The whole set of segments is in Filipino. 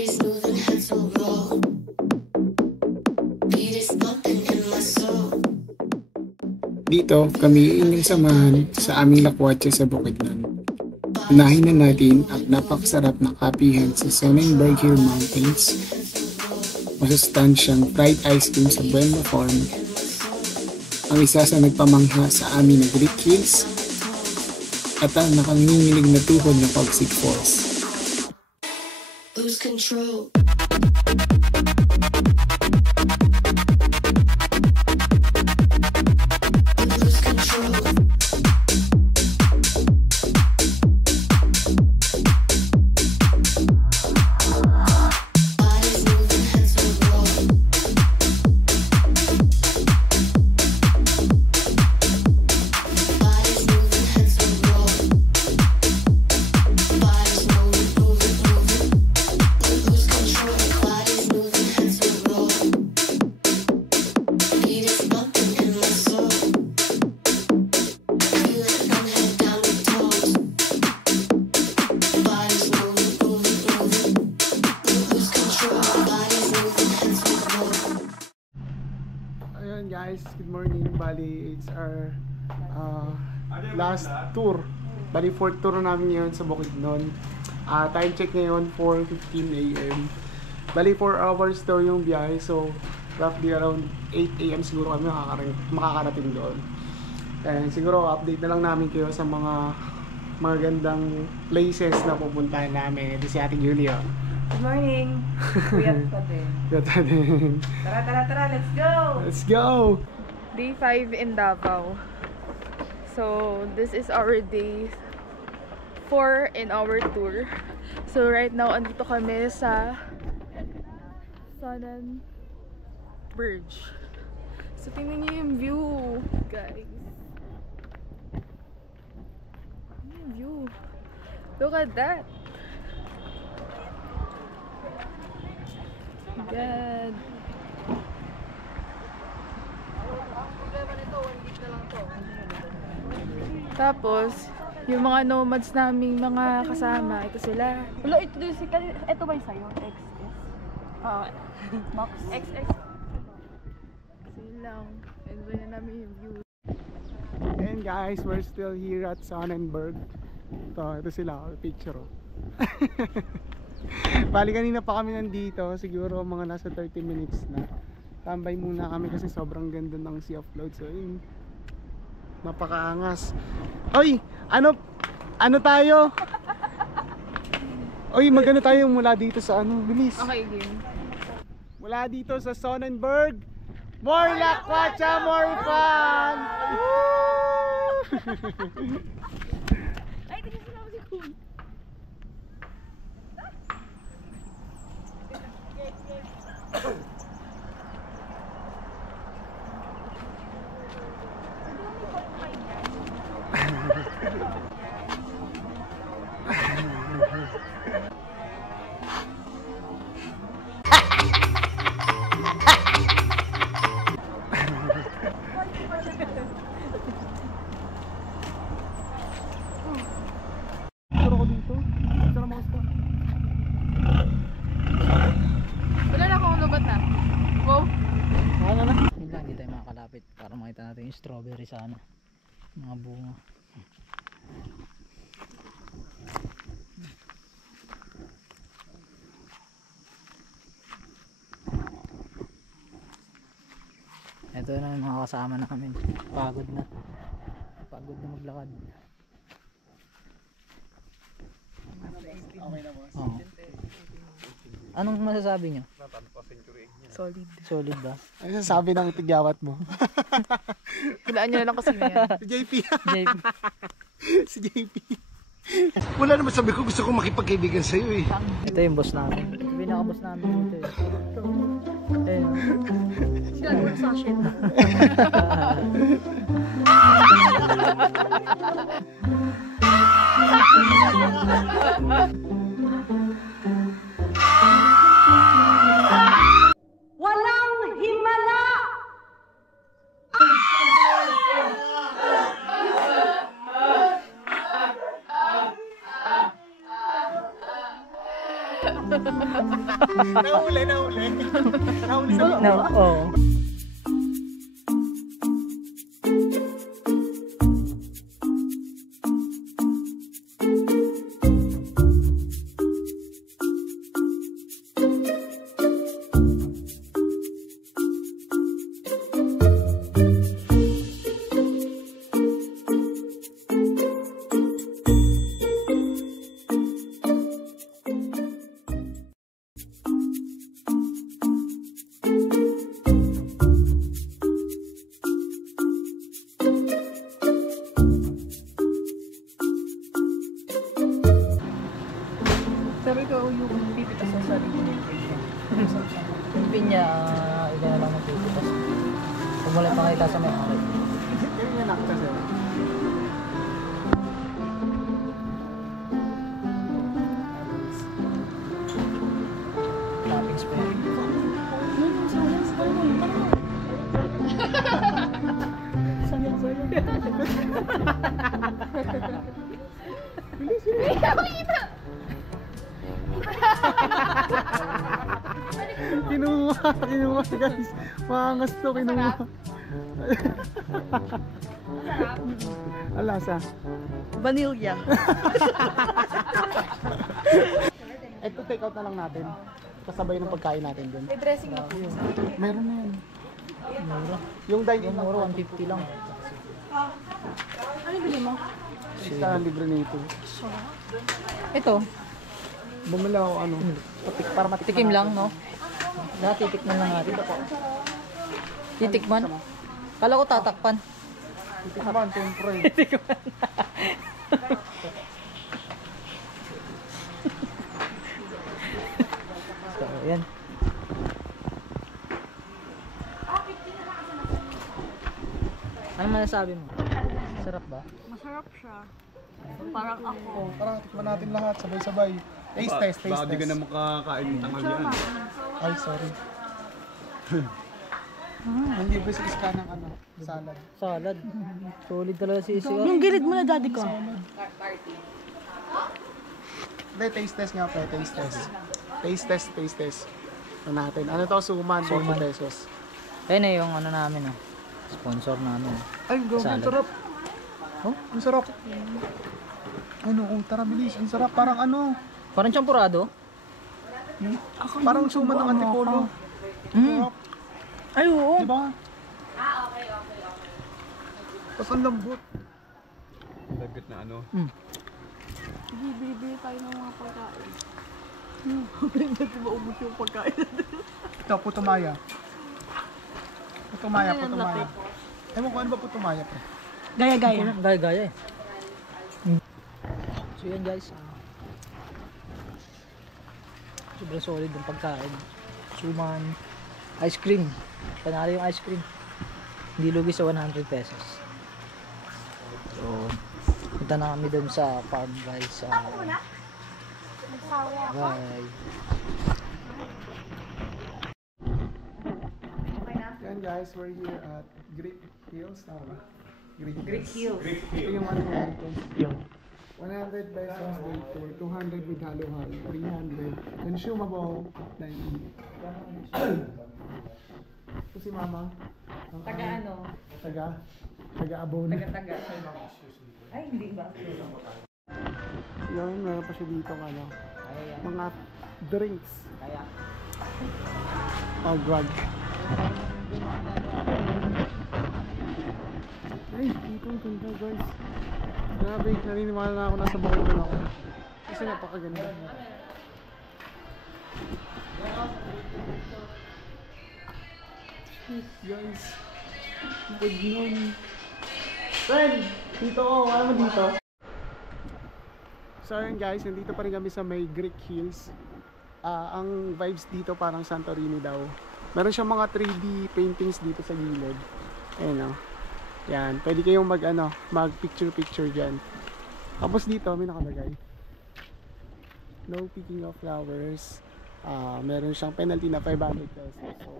Bodies moving, heads will roll. Beat is pumping in my soul. Dito kami inyong samahan sa aming lakwatsa sa Bukidnon. Unahin na natin ang napakasarap na kapihan sa Sonnenberg Hill Mountains. Masustansyang fried ice cream sa Buena Farm. Ang isa sa nagpamangha sa amin na Greek Hills at ang nakanginginig na tuhod na Pagsig Falls. Lose control. Lose control. Bodies moving, heads will roll. Bodies moving, heads will roll. Bodies moving, moving, moving. Lose control. Bodies moving, heads will roll. Beat is bumping in my soul. Feel it from head down to toes. Bodies moving, moving, moving. Lose control. Bodies moving, heads will roll. Ayun guys, good morning. Bali, it's our last tour. Bali, 4th tour na namin ngayon sa Bukidnon. Time check ngayon, 4:15 AM. Bali, 4 hours daw yung biyahe. So, roughly around 8 AM siguro kami makakarating doon. And siguro update na lang namin kayo sa mga magandang places na pupuntahan namin. Ito si Ate Julia. Good morning! Kuyat pa din. Tara, let's go! Let's go! Day 5 in Davao. So, this is our day 4 in our tour. So, right now, andito kami sa Sonnenberg. So, tingnan niyo yung view, guys. Yung view. Look at that. God. Tapos, yung mga nomads naming mga kasama, ito sila. Wala, ito ba yung sa'yo? XS? Max? XX? Sila lang. Enjoy na namin yung view. And guys, we're still here at Sonnenberg. Ito sila, picture. Bali, kanina pa kami nandito. Siguro mga nasa 30 minutes na. Tambay muna kami kasi sobrang ganda ng Sea of Clouds. So, yun, napakaangas. Oy! Ano tayo? Oy, magano tayo mula dito sa bilis. Okay, game. Mula dito sa Sonnenberg. More lakwatsa, more fun! Ay, tingnan sila si Kuya. Wala na akong lubat na. Wow. Yun lang, hindi tayo makakalapit para makita natin yung strawberry sana. Mga bunga. Ito na yung mga kasama namin. Pagod na maglakad. Okay na, boss. Oo. Anong masasabi nyo? Solid. Ba? Ano sasabi ng tigyawat mo? Hulaan nyo na lang kasi na yan. Si JP. JP. Si JP. Wala naman, sabi ko gusto ko makipagkaibigan sa'yo eh. Ito yung boss namin. Pinaka-boss namin dito eh. Ayun. Sila naman sa shit. Walang himala! Nahuli sa No, oh. Pero ikaw yung pipitas sa sarili niya. Yung pin niya, ikaw na lang magpipitas. Huwag mo lang pakita sa may hari. Kaya yan ako kasi. Tapping spray. Kinuha guys. Maangas to, kinuha. Alasa. Vanilla. Ito take out na lang natin. Kasabay ng pagkain natin dun. May dressing na po. Meron na yan. Mura. Yung dine-in Yung mura, 150 lang. Ano bili mo? Isa libre nito. Ito, Bumili ako ano. Para matikman tikim natin. lang, no? Dati titikman lang natin. Titikman? Kala ko tatakpan. Titikman, siyempre. So, yan. Ano masasabi mo? Sarap ba? Masarap siya. Parang ako. Oh, tara, tikman natin lahat, sabay-sabay. Taste test, taste Baka di ka test. na makakain ng tanghal yan. Ay, sorry. Hindi ba sa ng ano, salad? Salad. Solid talaga si Isi. Yung gilid mo na daddy ko. Hindi, taste test nga pa, taste test. Taste test, taste test. Ano natin? Ano to? Suman, 40 pesos. Ayun na yung ano namin, oh. Sponsor namin. Ay, grabe, ang Salad. sarap. Oh, ang sarap. Ano, oh, tara bilis, ang sarap. Parang ano, Parang champurado. parang suman ng antipolo. Sarap. Ay, oo. Di ba? Tapos ang lambot. Lagat na ano. Bibili tayo ng mga pagkain. Hindi maubos yung pagkain. Ito, putumaya. Putumaya, putumaya. Ewan ko, ano ba putumaya pre? Gaya-gaya. Gaya-gaya eh. So yan guys. Sobrang solid yung pagkain. Suman. Ice cream. Panalo yung ice cream. Hindi lugi sa 100 pesos. So, punta na kami doon sa farm guys. Bye. Yan guys, we're here at Greek Hills. Tama ba? Greek Hills. Ito yung ano dito. 100 pesos day tour, 200 with halo-halo, 300. Consumable, 90. Ito si Mama. Taga ano? Taga-abon. Taga. Ay, hindi ba? Yun, meron pa siya dito ano. Mga drinks. Oh, grog. Ay, dito ang ganda guys. Grabe, naniniwala na ako nasa bukid na ako. Kasi napakaganda. Shit, guys. Bukid nun. Friend! Dito ako, wala mo dito. So yun guys, nandito pa rin kami sa may Greek Hills. Ang vibes dito parang Santorini daw. Meron siyang mga 3D paintings dito sa gilid. Ayan o. Yan, pwede kayong mag picture dyan. Tapos dito may nakalagay, no picking of flowers. Meron siyang penalty na 500 pesos. So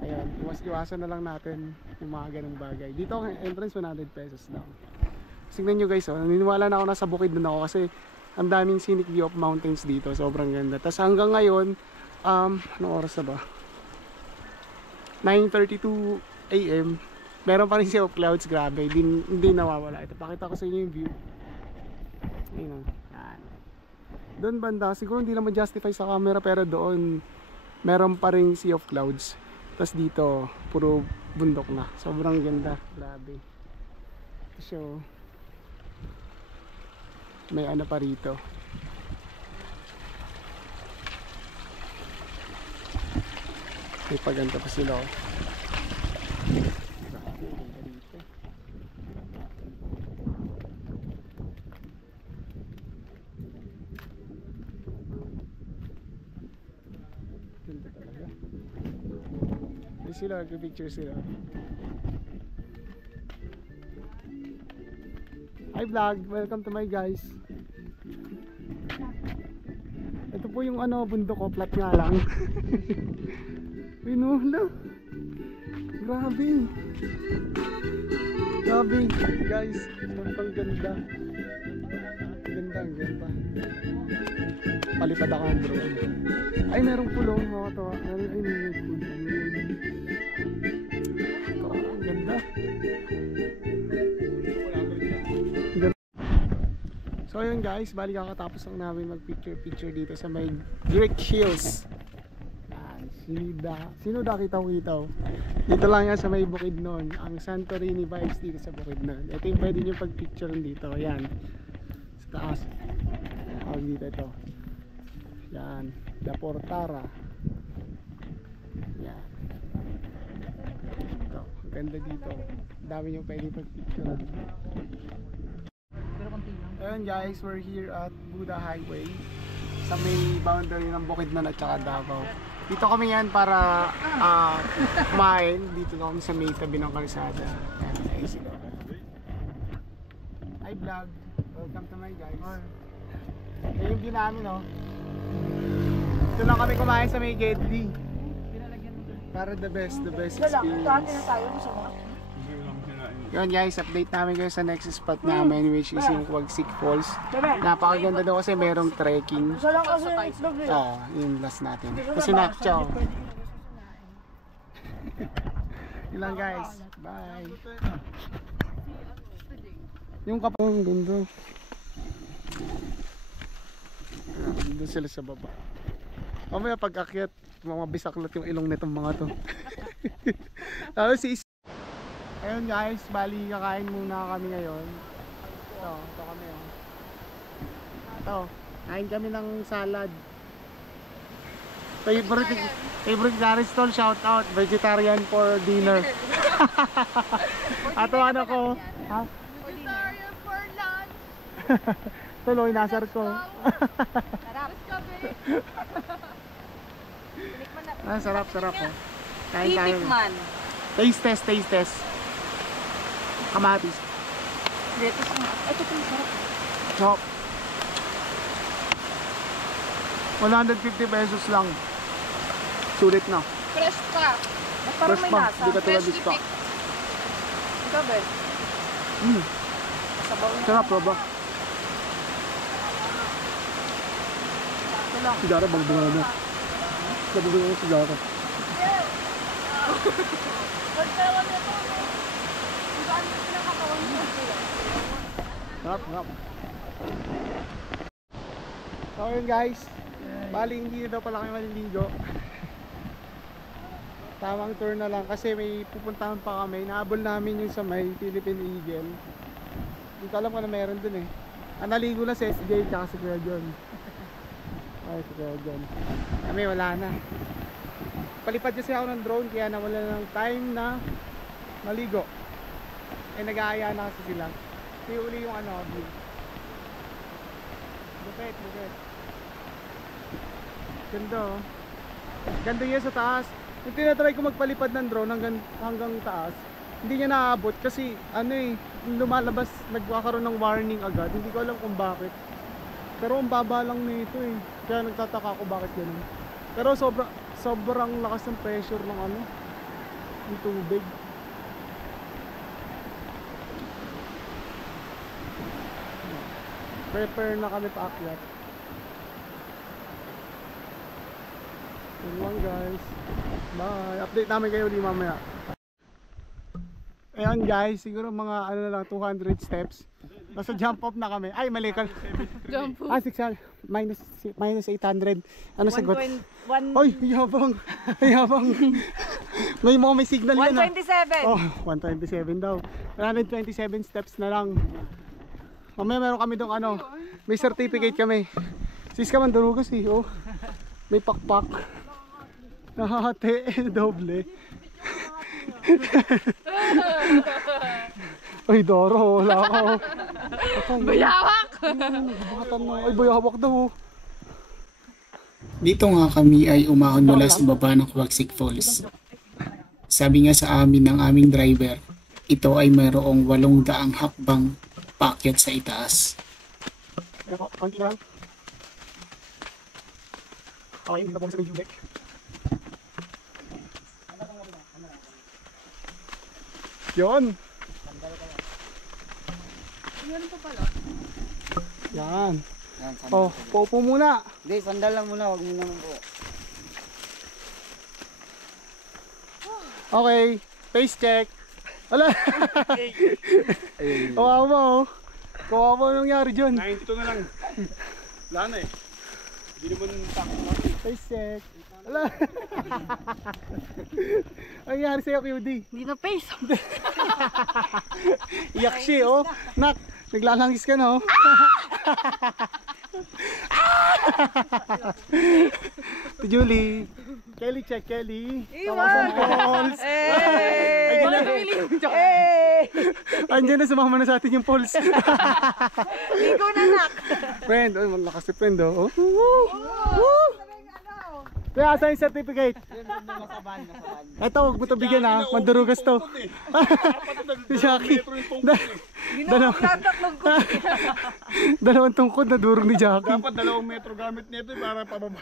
ayun, iwasan na lang natin yung mga ganung bagay. Dito ang entrance 100 pesos lang. Tingnan nyo guys, naniniwala na ako nasa bukid doon ako kasi Ang daming scenic view of mountains dito. Sobrang ganda. Tapos hanggang ngayon, anong oras na ba? 9:32 AM. Meron pa rin sea of clouds. Grabe. Hindi nawawala. Ito, pakita ko sa inyo yung view. Ayun. Yan. Doon banda. Siguro hindi naman justify sa camera, pero doon meron pa rin sea of clouds. Tapos dito, puro bundok na. Sobrang ganda. Grabe. So, may ano pa rito. May paganda pa sila. Ganda talaga. May sila, nag-picture sila. Hi vlog, welcome to my guys. Ito po yung ano, bundok ko, flat nga lang. Pinuhla. Grabe. Grabe guys, sobrang ganda. Ganda, ganda. Palipad ako ng drone. Ay, merong pulong, nakakatawa. Ay, may pulong. Ang ganda. So yun guys, bali kakatapos lang namin mag-picture dito sa may Greek Hills. Sino kita-kita? Dito lang yan sa may Bukidnon. Ang Santorini vibes dito sa Bukidnon. Ito yung pwede nyo pag-picture dito. Ayan. Sa taas. Tawag dito ito. Yan. La Portara. Yan. Ito. Ang ganda dito. Dami nyo pwede pag-picture. Ayun guys, we're here at Buda Highway sa may boundary ng Bukidnon at saka Davao. Dito kami yan para kumain. Dito na kami sa may tabi ng kalsada. Ayan, sila. Hi vlog, welcome to my guys. Ayan yung view namin, no? Dito lang kami kumain sa may Gedli. Para the best experience. Yun guys, update namin kayo sa next spot namin, which is yung Wagsik Falls. Napakaganda daw kasi merong trekking. Yung last natin. Kasi nakchaw. Yun lang guys. Bye. Yung kapang ganda. Doon sila sa baba. Mamaya pag-akyat, mga bisaklat yung ilong nitong mga to. Tapos si ayun guys, bali kakain muna kami ngayon. Ito kami Ito, kain kami ng salad. Favorite Gary stall, shout out, vegetarian for dinner. Ato ano ko? Ha? Vegetarian for lunch. Tuloy, nasar ko. Sarap. Sarap Kain tayo. Taste test. Kamatis. Lettuce nga. Ito po sarap. Chop. 150 pesos lang. Sulit na. Fresh pa. Parang may lasa. Hindi ka tulad dito. Ikaw ba? Sabaw na. Sarap, proba. Sigara, bagbunga na. Bagbunga na sigara. Sarap. So yun guys, bali hindi daw pala kayo maliligo. Tamang tour na lang kasi may pupuntahan pa kami. Naabol namin yung sa may Philippine Eagle. Hindi ko alam kung na meron dun eh. Naligo na si SJ tsaka si Kuya John. Ay, si Kuya John. Kami wala na. Palipad kasi ako ng drone kaya nawala ng time na maligo. Eh nag-aaya na kasi sila. Uli yung ano, view. Lupit. Ganda oh. Ganda yun sa taas. Yung tinatry ko magpalipad ng drone hanggang taas, hindi niya naabot kasi ano eh, lumalabas, nagkakaroon ng warning agad. Hindi ko alam kung bakit. Pero ang baba lang nito eh. Kaya nagtataka ako bakit ganun. Pero sobrang lakas ng pressure ng ano, ng tubig. Prepare na kami paakyat. Yun lang guys. Bye. Update namin kayo ulit mamaya. Ayan guys, siguro mga ano na lang 200 steps. Nasa jump off na kami. Ay, mali ka. Jump. 600 minus 800. Ano sagot? 127. Oy, yabang. Yabang. May signal yan. 127. Oh, 127 daw. 127 steps na lang. Mamaya meron kami dong ano. May certificate kami. Sis ka man durugas eh. Oh. May pakpak. Nahahati. Doble. Ay, Doro. Wala ako. Bayawak! Ay, bayawak daw. Dito nga kami ay umahon mula sa baba ng Quagsik Falls. Sabi nga sa amin ng aming driver, ito ay mayroong 800 hakbang paakyat sa itaas. Okay, dito po sa medyo deck. Yun! Yan po pala. Yan. Oh, paupo muna. Hindi, sandal lang muna, wag muna po. Okay, face check. Wala. Kawawa oh. Kawawa nangyari dyan. 92 na lang. Wala na eh. Hindi naman takot na. Face check. Wala. Ang nangyari sa'yo, QD? Hindi na face. Iyak siya oh. Nak, naglalangis ka na oh. To Julie. Kelly, check Kelly. Kawasan Pauls. Andiyan na, sumama na sa atin yung Pauls. Ligo na nak. Friend, oh, malakas si friend oh. Woo! Kaya saan yung certificate? Ito, huwag mo ito bigyan ha. Mandurugas to. Si Jackie. Dalawang tungkod na durog ni Jackie. Dapat 2 metro gamit nito para pababa.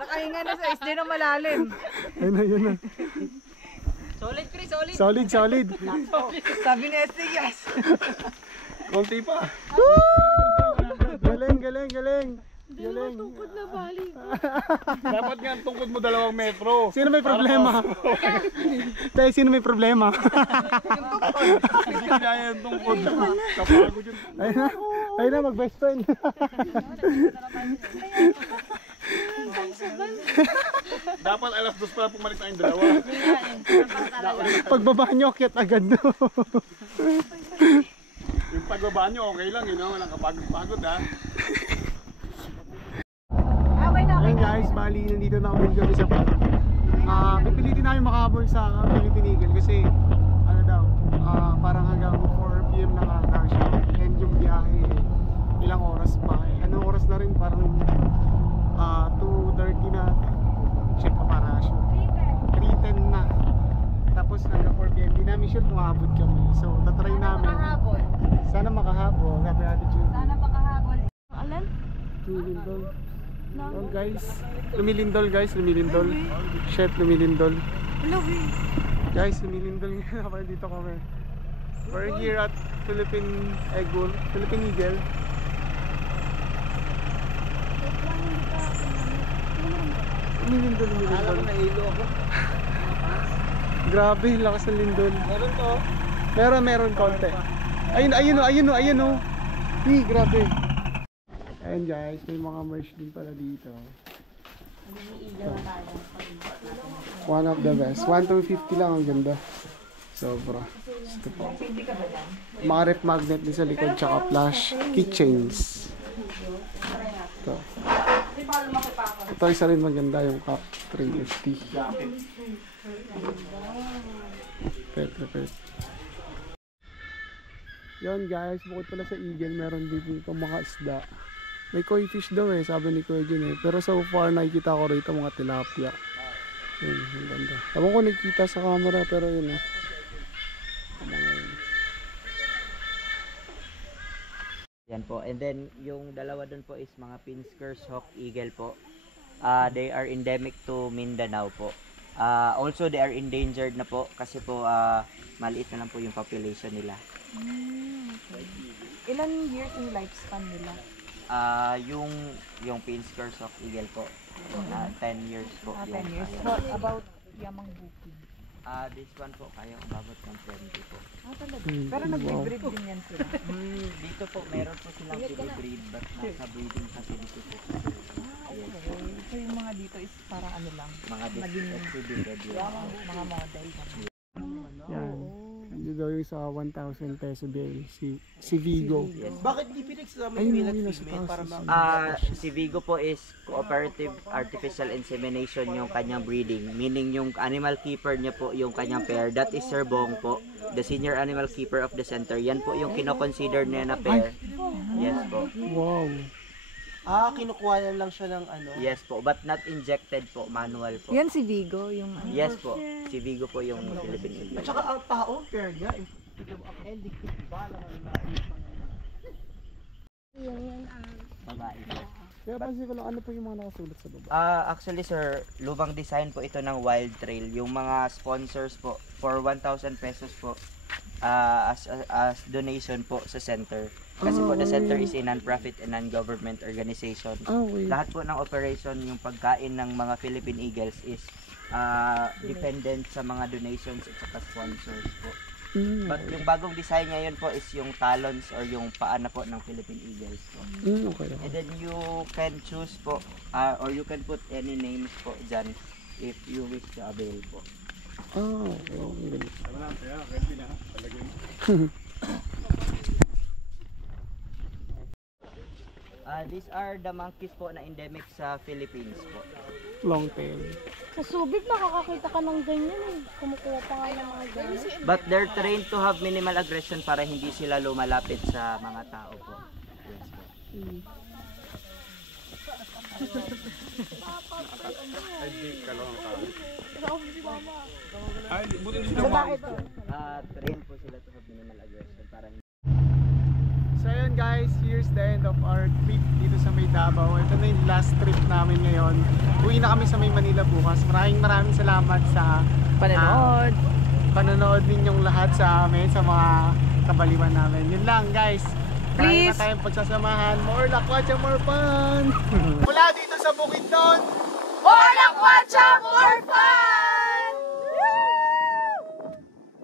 Nakahinga na sa isda na malalim. Ayun na, yun na. Solid, Chris, solid. Solid, solid. Sabi ni Esther, yes. Konti pa. Galing, galing, galing. Dalawang tungkod na balik. Dapat nga ang tungkod mo 2 metro. Sino may problema? Tayo, sino may problema? Hindi kinaya yung tungkod. Kapagod yun. Ayun na, mag-best friend. Dapat alas 2 pala pumalit na yung dalawa. Pagbaba nyo, akyat agad no. Yung pagbaba nyo okay lang, walang kapagod-pagod ha. Ayun guys, bali nandito na kami sa park. Pipilitin namin makahabol sa Philippine Eagle kasi ano daw, parang hanggang 4 PM lang ata siya. And yung biyahe, ilang oras pa. Anong oras na rin? Parang 2:30 na. Check ka para sure. 3:10 na. Tapos hanggang 4 PM. Di namin sure kung maabot kami. So, tatry namin. Makahabol. Sana makahabol. Happy attitude. Sana makahabol. Alan? Lumilindol. Oh guys, lumilindol guys, lumilindol. Shit, lumilindol. Guys, lumilindol nga pala dito kami. We're here at Philippine Eagle. Lumilindol, lumilindol. Alam ko nahilo ako. Grabe, lakas ng lindol. Meron to. Meron konti. Ayun oh. Grabe. Ayan guys, may mga merch din pala dito. One of the best. 1,250 lang, ang ganda. Sobra. Ito po. Mga ref magnet din sa likod, tsaka flash keychains. Ito. Ito isa rin maganda, yung Cap 350. Pet. Yun guys, bukod pala sa Eagle, meron dito mga isda. May koi fish daw sabi ni Kuya Jun Pero so far nakikita ko rito mga tilapia. Yun, ang ganda. Ewan ko nakikita sa camera pero yun Yan po. And then yung dalawa dun po is mga Pinskers Hawk Eagle po. They are endemic to Mindanao po. Also they are endangered na po kasi po maliit na lang po yung population nila. Ilan years yung lifespan nila? Yung Pins Curse of Eagle po, 10 years po. 10 years. What about Yamang Bukid? This one po, kaya umabot ng 20 po. Talaga? Pero nag-breed din yan sila? Dito po, meron po silang pinibreed, but nasa breeding facility po. Okay. So yung mga dito is parang ano lang? Mga exhibited yun. Mga model. Yan. Hindi daw yung sa 1,000 peso bill, si Vigo. Yes. Bakit di pinagsama Ayun, yung male yun, at nasa female para taas. Si Vigo po is cooperative artificial insemination yung kanyang breeding. Meaning yung animal keeper niya po yung kanyang pair. That is Sir Bong po, the senior animal keeper of the center. Yan po yung kino-consider niya na pair. Yes po. Wow. Kinukuha na lang siya ng ano? Yes po, but not injected po, manual po. Yan si Vigo, yung Yes po, si Vigo po yung Philippine Eagle. At saka ang tao, pair niya. Babae po. Kaya pansin ko lang, ano po yung mga nakasulat sa baba? Actually sir, lubang design po ito ng Wild Trail. Yung mga sponsors po, for 1,000 pesos po, as donation po sa center. Kasi po the center is a non-profit and non-government organization. Lahat po ng operation, yung pagkain ng mga Philippine Eagles is dependent sa mga donations at saka sponsors po. But yung bagong design ngayon po is yung talons or yung paa na po ng Philippine Eagles po. Okay. And then you can choose po, or you can put any names po dyan if you wish to avail po. Okay. These are the monkeys po na endemic sa Philippines po. Long tail. Sa Subic, nakakakita ka ng ganyan eh. Kumukuha pa nga ng mga ganyan. But they're trained to have minimal aggression para hindi sila lumalapit sa mga tao po. Yes po. Trained po sila to have minimal aggression para hindi. So ayun guys, here's the end of our trip dito sa May Davao. Ito na yung last trip namin ngayon. Uwi na kami sa May Manila bukas. Maraming salamat sa panonood ninyong lahat sa amin, sa mga kabaliwan namin. Yun lang guys. Please! Marami na tayong pagsasamahan. More lakwatsa, more fun! Mula dito sa Bukidnon, More lakwatsa, more fun!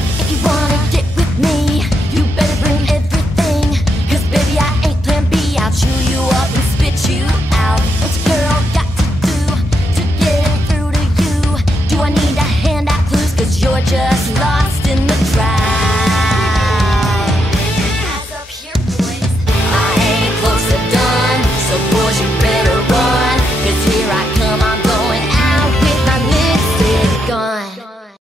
If you wanna get with me, you better bring everything. Cause baby, I ain't plan B. I'll chew you up and spit you out. What's a girl got to do to get through to you? Do I need to hand out clues? Cause you're just lost in the crowd. Eyes up here, boys. I ain't close to done. So boys, you better run. Cause here I come, I'm going out with my lipstick on.